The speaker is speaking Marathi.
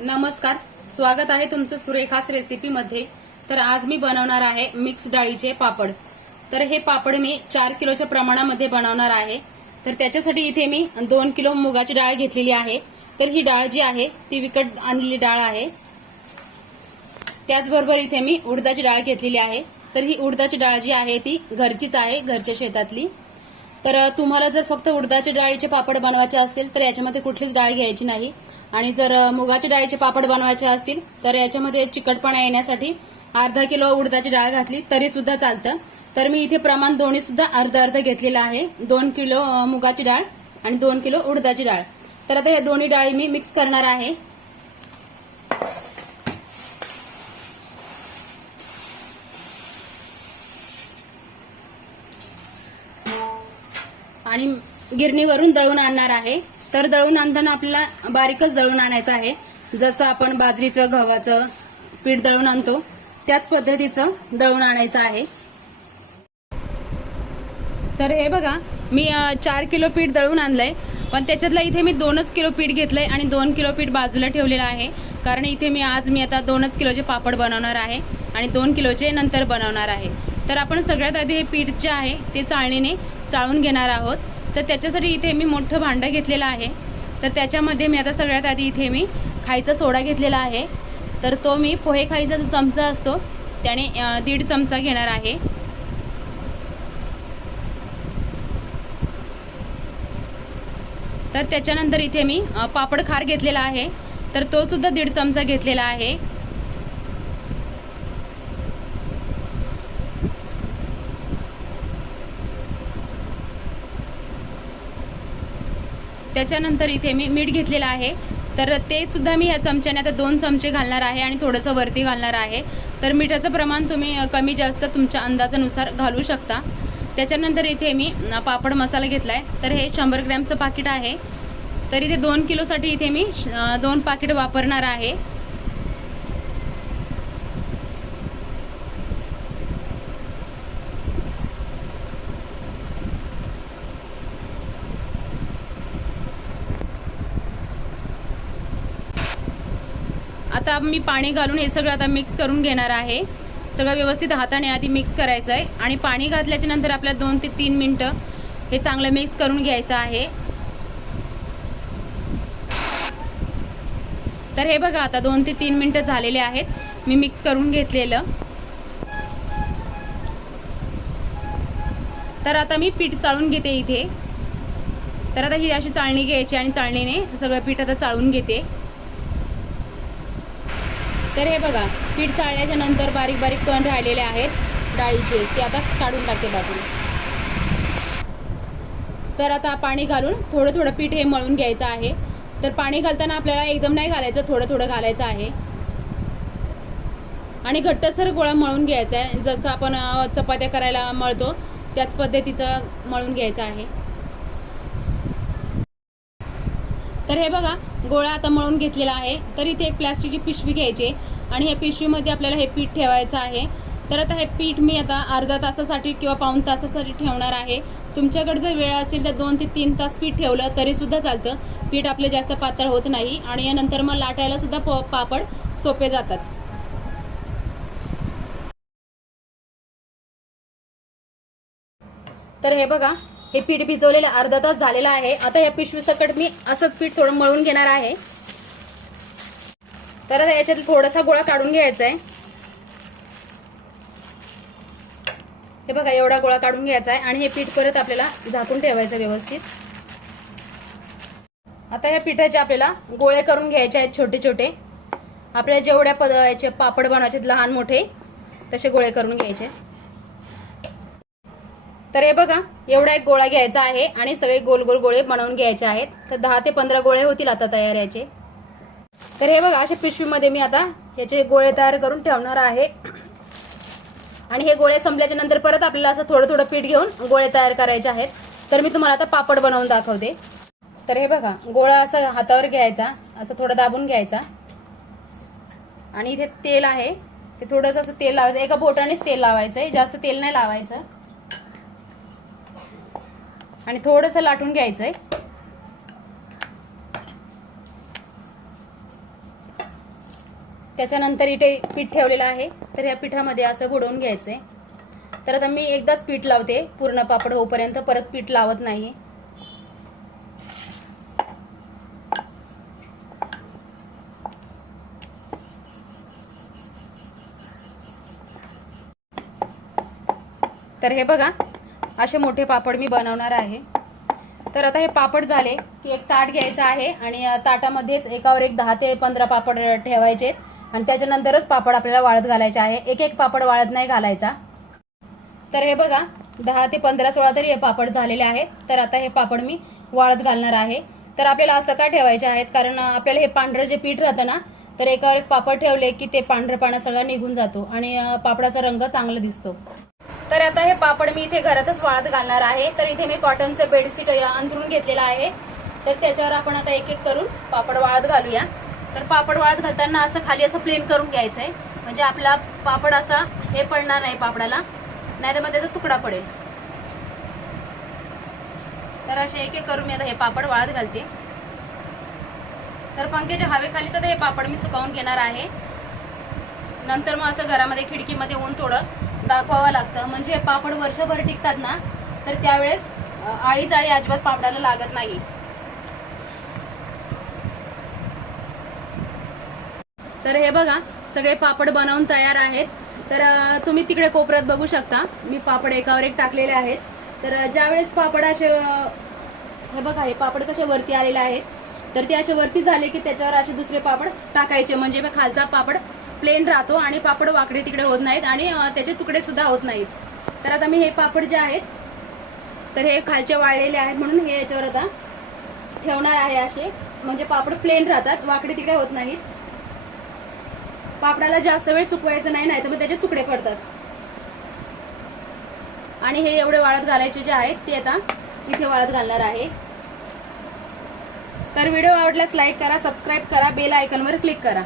नमस्कार. स्वागत आहे तुमचं सुरेखास रेसिपीमध्ये तर आज मी बनवणार आहे मिक्स डाळीचे पापड. तर हे पापड मी चार किलोच्या प्रमाणामध्ये बनवणार आहे. तर त्याच्यासाठी इथे मी दोन किलो मुगाची डाळ घेतलेली आहे. तर ही डाळ जी आहे ती विकत आणलेली डाळ आहे. त्याचबरोबर इथे मी उडदाची डाळ घेतलेली आहे. तर ही उडदाची डाळ जी आहे ती घरचीच आहे घरच्या शेतातली. तर तुम्हाला जर फक्त उडदाच्या डाळीचे पापड बनवायचे असतील तर याच्यामध्ये कुठलीच डाळ घ्यायची नाही. आणि जर मुगाच्या डाळीचे पापड बनवायचे असतील तर याच्यामध्ये चिकटपणा येण्यासाठी अर्धा किलो उडदाची डाळ घातली तरी सुद्धा चालतं. तर मी इथे प्रमाण दोन्ही सुद्धा अर्धा अर्ध घेतलेलं आहे. दोन किलो मुगाची डाळ आणि दोन किलो उडदाची डाळ. तर आता या दोन्ही डाळी मी मिक्स करणार आहे. आणि गिरणीवरून दळून आणणार आहे. तर दळून आणताना आपल्याला बारीकच दळून आणायचं आहे. जसं आपण बाजरीचं गव्हाचं पीठ दळून आणतो त्याच पद्धतीचं दळून आणायचं आहे. तर हे बघा मी चार किलो पीठ दळून आणलंय. पण त्याच्यातलं इथे मी दोनच किलो पीठ घेतलंय आणि दोन किलो पीठ बाजूला ठेवलेलं आहे. कारण इथे मी आज मी आता दोनच किलोचे पापड बनवणार आहे आणि दोन किलोचे नंतर बनवणार आहे. तर आपण सगळ्यात आधी हे पीठ जे आहे ते चाळणीने चाळून घेणार आहोत. तर त्याच्यासाठी इथे मी मोठं भांडं घेतलेलं आहे. तर त्याच्यामध्ये मी आता सगळ्यात आधी इथे मी खायचा सोडा घेतलेला आहे. तर तो मी पोहे खायचा जो चमचा असतो त्याने दीड चमचा घेणार आहे. तर त्याच्यानंतर इथे मी पापड खार घेतलेला आहे. तर तो सुद्धा दीड चमचा घेतलेला आहे. त्याच्यानंतर इथे मी मीठ घेतलेलं आहे. तर ते सुद्धा मी या चमच्याने आता दोन चमचे घालणार आहे आणि थोडंसं वरती घालणार आहे. तर मिठाचं प्रमाण तुम्ही कमी जास्त तुमच्या अंदाजानुसार घालू शकता. त्याच्यानंतर इथे मी पापड मसाला घेतला आहे तर हे शंभर ग्रॅमचं पाकिट आहे. तर इथे दोन किलोसाठी इथे मी दोन पाकिट वापरणार आहे. आता मी पाणी घालून हे सगळं आता मिक्स करून घेणार आहे. सगळं व्यवस्थित हाताने आधी मिक्स करायचं आहे आणि पाणी घातल्याच्या नंतर आपल्याला दोन ते तीन मिनटं हे चांगलं मिक्स करून घ्यायचं आहे. तर हे बघा आता दोन ते तीन मिनटं झालेले आहेत. मी मिक्स करून घेतलेलं. तर आता मी पीठ चाळून घेते इथे. तर आता ही अशी चाळणी घ्यायची आणि चाळणीने सगळं पीठ आता चाळून घेते. तर हे बघा पीठ चाळल्याच्या नंतर बारीक बारीक कण राहिलेले आहेत डाळीचे. ते आता काढून टाकते बाजूला तर आता पाणी घालून थोडं थोडं पीठ हे मळून घ्यायचं आहे. तर पाणी घालताना आपल्याला एकदम नाही घालायचं थोडं थोडं घालायचं आहे. आणि घट्टसर गोळा मळून घ्यायचा आहे. जसं आपण चपात्या करायला मळतो त्याच पद्धतीचं मळून घ्यायचं आहे. तर हे बघा गोळा आता मळून घेतलेला आहे. तर इथे एक प्लॅस्टिकची पिशवी घ्यायची आणि ह्या पिशवीमध्ये आपल्याला हे पीठ ठेवायचं आहे. तर आता हे पीठ मी आता अर्धा तासासाठी किंवा पाऊण तासासाठी ठेवणार आहे. तुमच्याकडे जर वेळ असेल तर दोन ते तीन तास पीठ ठेवलं तरीसुद्धा चालतं. पीठ आपले जास्त पातळ होत नाही आणि यानंतर मग लाटायलासुद्धा प पापड सोपे जातात. तर हे बघा हे पीठ भिजवलेलं अर्धा तास झालेलं आहे. आता या पिशवीसकट मी असंच पीठ थोडं मळून घेणार आहे. तर आता याच्यात थोडासा गोळा काढून घ्यायचा आहे हे बघा एवढा गोळा काढून घ्यायचा आहे आणि हे पीठ परत आपल्याला झाकून ठेवायचं व्यवस्थित. आता या पिठाचे आपल्याला गोळे करून घ्यायचे आहेत छोटे छोटे. आपल्याला जेवढ्या पद याचे पापड बनवायचे लहान मोठे तसे गोळे करून घ्यायचे. तर हे बघा एवढा एक गोळा घ्यायचा आहे आणि सगळे गोल गोल गोळे बनवून घ्यायचे आहेत. तर दहा ते पंधरा गोळे होतील आता तयार याचे तर हे बघा अशा पिशवीमध्ये मी आता याचे गोळे तयार करून ठेवणार आहे. आणि हे गोळे संपल्याच्या नंतर परत आपल्याला असं थोडं थोडं पीठ घेऊन गोळे तयार करायचे आहेत. तर मी तुम्हाला आता पापड बनवून दाखवते. तर हे बघा गोळा असा हातावर घ्यायचा असं थोडं दाबून घ्यायचा. आणि इथे तेल आहे. ते थोडंसं असं तेल लावायचं. एका बोटानेच तेल लावायचं आहे जास्त तेल नाही लावायचं. आणि थोडंसं लाटून घ्यायचं आहे त्याच्यानंतर इथे पीठ ठेवलेलं आहे. तर ह्या पिठामध्ये असं बुडवून घ्यायचं आहे तर आता मी एकदाच पीठ लावते. पूर्ण पापड होऊपर्यंत परत पीठ लावत नाही. तर हे बघा. असे मोठे पापड मी बनवणार आहे. तर आता हे पापड झाले की एक ताट घ्यायचं आहे आणि ताटामध्येच एकावर एक दहा ते पंधरा पापड ठेवायचे आणि त्याच्यानंतरच पापड आपल्याला वाळत घालायचे आहे. एक एक पापड वाळत नाही घालायचा. तर हे बघा दहा ते पंधरा सोळा तरी हे पापड झालेले आहेत. तर आता हे पापड मी वाळत घालणार आहे. तर आपल्याला असं का ठेवायचे आहेत? कारण आपल्याला हे पांढरं जे पीठ राहतं ना तर एकावर एक पापड ठेवले की ते पांढरपणा सगळा निघून जातो आणि पापडाचा रंग चांगला दिसतो. तर आता हे पापड मी इथे घरातच वाळत घालणार आहे. तर इथे मी कॉटनचं बेडशीट अंथरून घेतलेलं आहे. तर त्याच्यावर आपण आता एक एक करून पापड वाळत घालूया. तर पापड वाळत घालताना असं खाली असं प्लेन करून घ्यायचं आहे म्हणजे आपला पापड असा हे पडणार नाही पापडाला. नाही तर मग त्याचा तुकडा पडेल. तर असे एक एक करून मी आता हे पापड वाळत घालते. तर पंख्याच्या हवेखालीच आता हे पापड मी सुकावून घेणार आहे. नंतर मग असं घरामध्ये खिडकीमध्ये ऊन थोडं दाखवावं लागतं. म्हणजे हे पापड वर्षभर टिकतात ना तर त्यावेळेस आळी जाळी अजिबात पापडाला लागत नाही. तर हे बघा सगळे पापड बनवून तयार आहेत. तर तुम्ही तिकडे कोपऱ्यात बघू शकता. मी पापड एकावर एक टाकलेले आहेत. तर ज्यावेळेस पापड असे हे बघा हे पापड कसे वरती आलेले आहेत. तर ते असे वरती झाले की त्याच्यावर असे दुसरे पापड टाकायचे. म्हणजे खालचा पापड प्लेन राहतो आणि पापड वाकडे तिकडे होत नाहीत आणि त्याचे तुकडे सुद्धा होत नाहीत. तर आता मी हे पापड जे आहेत तर हे खालचे वाळलेले आहेत म्हणून हे याच्यावर आता ठेवणार आहे असे. म्हणजे पापड प्लेन राहतात वाकडे तिकडे होत नाहीत. पापडाला जास्त वेळ सुकवायचं नाही नाही तर मग त्याचे तुकडे पडतात. आणि हे एवढे वाळत घालायचे जे आहेत ते आता इथे वाळत घालणार आहे. तर व्हिडिओ आवडल्यास लाईक करा सबस्क्राईब करा बेल आयकॉनवर क्लिक करा.